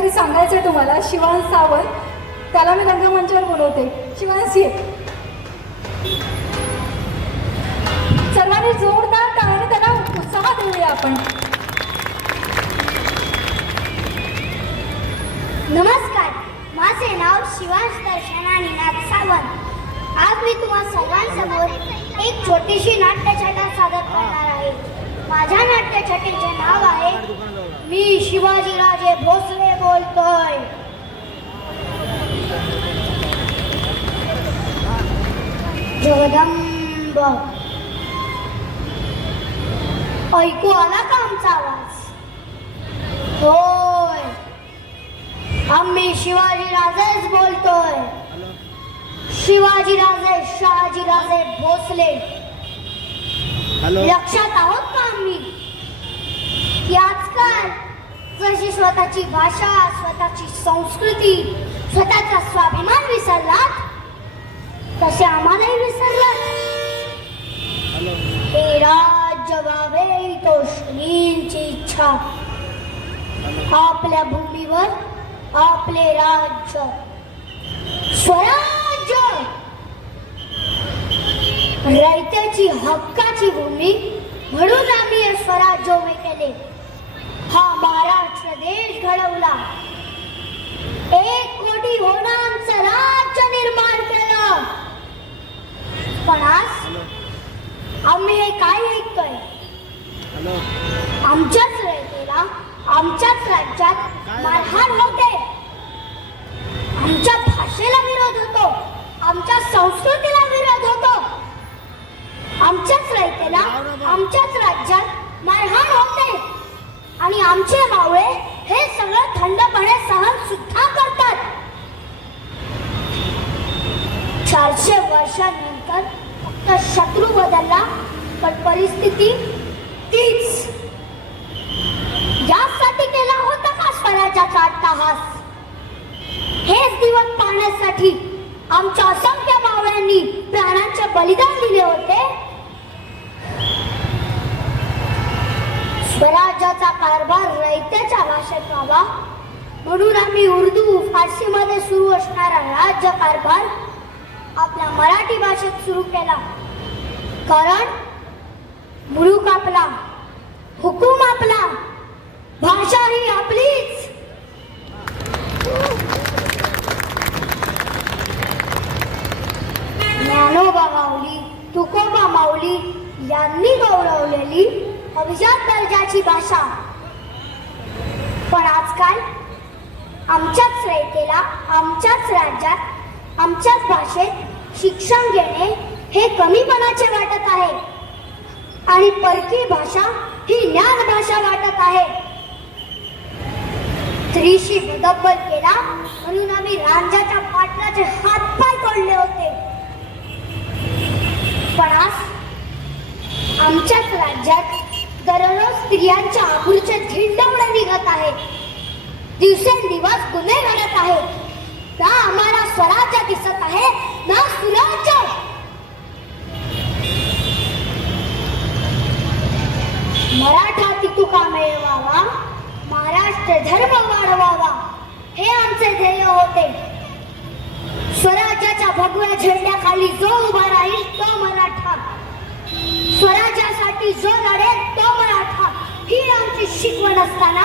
काहीतरी सांगायचं आहे तुम्हाला. शिवान सावंत त्याला मी रंगमंचावर बोलवते. शिवान ये सर्वांनी जोरदार कारण त्याला उत्साह देऊया आपण. नमस्कार माझे नाव शिवांश दर्शना निनाद सावंत. आज मी तुम्हा सर्वांसमोर एक छोटीशी नाट्यछटा सादर करणार आहे. माझ्या नाट्यछटेचे नाव आहे मी शिवाजीराजे भोसले बोलतोय जगदंब ऐकू आला का आमचा आवाज होय आम्ही शिवाजीराजेच बोलतोय शिवाजीराजे शहाजीराजे भोसले हॅलो लक्षात आहोत का आम्ही की आजकाल जशी स्वतःची भाषा स्वतःची संस्कृती स्वतःचा स्वाभिमान विसरलात तसे आम्हालाही विसरलात. हॅलो. हे राज्य व्हावे तो श्रींची इच्छा. आपल्या भूमीवर आपले राज्य. स्वराज्य! रयतेची हक्काची भूमी म्हणून आम्ही हे स्वराज्य उभे केले. हा महाराष्ट्र देश घडवला. एक कोटी होणांचं राज्य निर्माण केलं. पण आज आम्ही हे काय ऐकतोय? आमच्याच रयतेला आमच्याच राज्यात मारहाण होते आमच्या भाषेला विरोध होतो आमच्या संस्कृतीला विरोध होतो आमच्याच रयतेला आमच्याच राज्यात मारहाण होते आणि आमचे मावळे हे सगळं थंडपणे सहन सुद्धा करतात. चारशे वर्षांनंतर फक्त शत्रू बदलला पण परिस्थिती तीच. यासाठी केला होता का स्वराज्याचा अट्टहास? हेच दिवस पाहण्यासाठी आमच्या असंख्य मावळ्यांनी प्राणांचे बलिदान दिले होते स्वराज्याचा कारभार रयतेच्या व्हावा म्हणून आम्ही उर्दू फारसीमध्ये सुरू असणारा राज्य कारभार आपल्या मराठी भाषेत सुरू केला. कारण मुलूक आपला हुकूम आपला भाषा ही आपलीच. ज्ञानोबा माऊली तुकोबा माऊली यांनी गौरवलेली अभिजात दर्जाची भाषा. पण आजकाल आमच्याच रयतेला आमच्याच राज्यात आमच्याच भाषेत शिक्षण घेणे हे कमीपणाचे वाटत आहे. आणि परकी भाषा ही ज्ञान भाषा वाटत आहे. स्त्रीशी मुदब्बल केला म्हणून आम्ही रांजाच्या पाटलाचे हातपाय तोडले होते. पण आज आमच्याच राज्यात दररोज स्त्रियांच्या आबरूचे झिंडवणे दिवसेंदिवस गुन्हे घडत आहेत. ना आम्हाला स्वराज्य दिसत आहे ना सुराज्य. मराठा तितुका मिळवावा महाराष्ट्र धर्म वाढवावा हे आमचे ध्येय होते. स्वराज्याच्या भगव्या झेंड्याखाली जो उभा राहील तो मराठा. स्वराज्यासाठी जो लढेल तो मराठा. ही आमची शिकवण असताना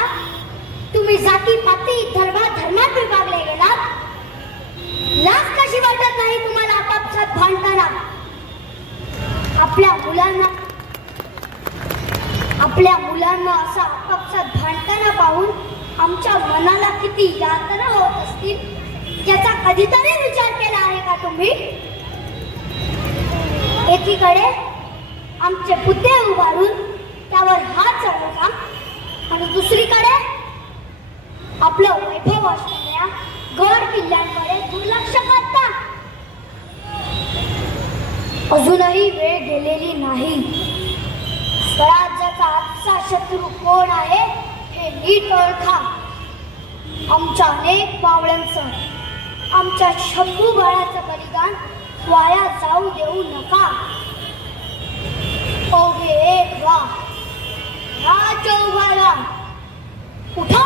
तुम्ही जाती पाती धर्मा धर्मात विभागले गेलात. लाज कशी वाटत नाही तुम्हाला आपापसात भांडताना? आपल्या मुलांना आपल्या मुलांना असं आपापसात भांडताना पाहून आमच्या मनाला किती यातना होत असतील याचा कधीतरी विचार केला आहे का तुम्ही? एकीकडे आमचे पुते उभारून त्यावर हात चढवता आणि दुसरी आपलं वैभव असलेल्या गड किल्ल्यांकडे दुर्लक्ष करता. अजूनही वेळ गेलेली नाही. स्वराज्याचा आजचा शत्रू कोण आहे हे नीट ओळखा. आमच्या अनेक पावळ्यांचं आमच्या शंभू बाळाचं बलिदान वाया जाऊ देऊ नका. ओघे एक वा राज्य उभारा. उठा.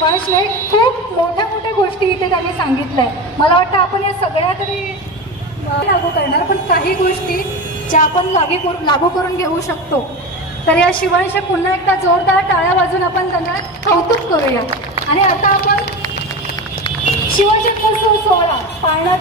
शिवाजने खूप मोठ्या मोठ्या गोष्टी इथे त्यांनी सांगितल्या. आहे मला वाटतं आपण या सगळ्या तरी लागू करणार पण काही गोष्टी ज्या आपण लागू करू लागू करून घेऊ शकतो. तर या शिवांशी पुन्हा एकदा जोरदार टाळ्या वाजून आपण त्यांना कौतुक करूया. आणि आता आपण शिवजन्मोत्सव सोहळा पाळणार